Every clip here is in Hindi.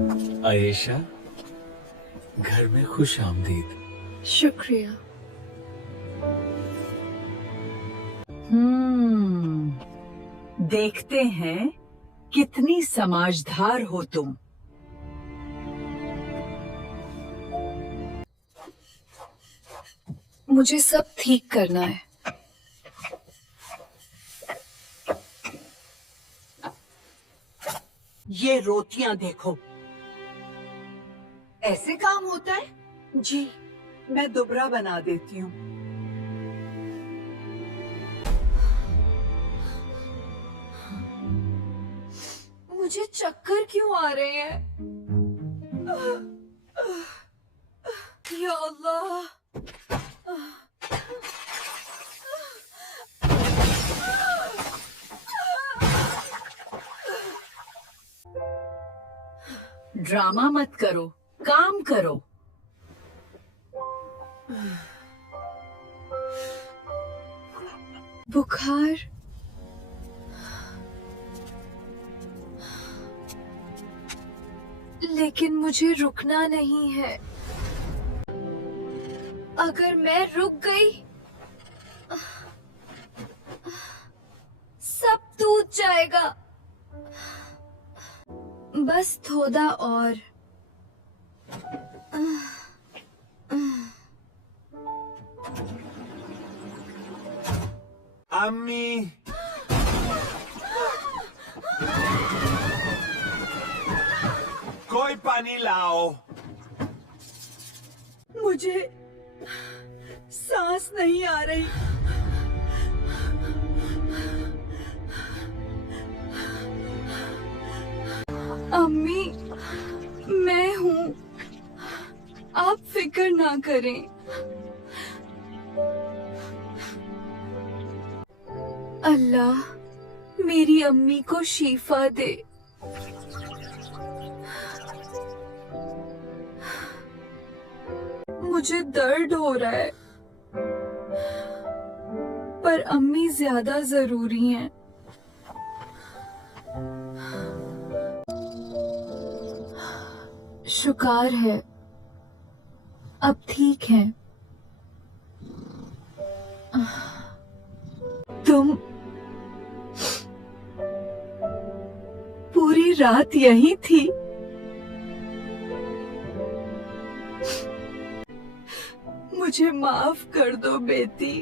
आयशा, घर में खुश आमदीद। शुक्रिया। देखते हैं कितनी समझदार हो तुम। मुझे सब ठीक करना है। ये रोटियां देखो। ऐसे काम होता है? जी, मैं दुबरा बना देती हूँ। मुझे चक्कर क्यों आ रहे हैं? या अल्लाह। ड्रामा मत करो, काम करो। बुखार। लेकिन मुझे रुकना नहीं है। अगर मैं रुक गई, सब टूट जाएगा। बस थोड़ा और। अम्मी, कोई पानी लाओ। मुझे सांस नहीं आ रही। अम्मी, मैं हूँ। आप फिक्र ना करें। अल्लाह मेरी अम्मी को शिफा दे। मुझे दर्द हो रहा है, पर अम्मी ज्यादा जरूरी हैं। शुक्र है, अब ठीक है। तुम पूरी रात यहीं थी? मुझे माफ कर दो बेटी,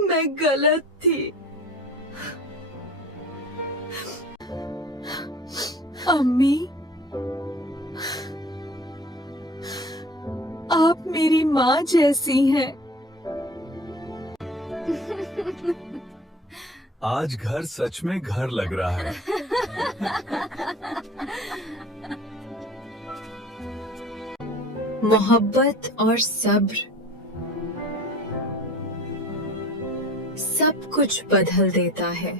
मैं गलत थी। अम्मी, आप मेरी माँ जैसी हैं। आज घर सच में घर लग रहा है। मोहब्बत और सब्र सब कुछ बदल देता है।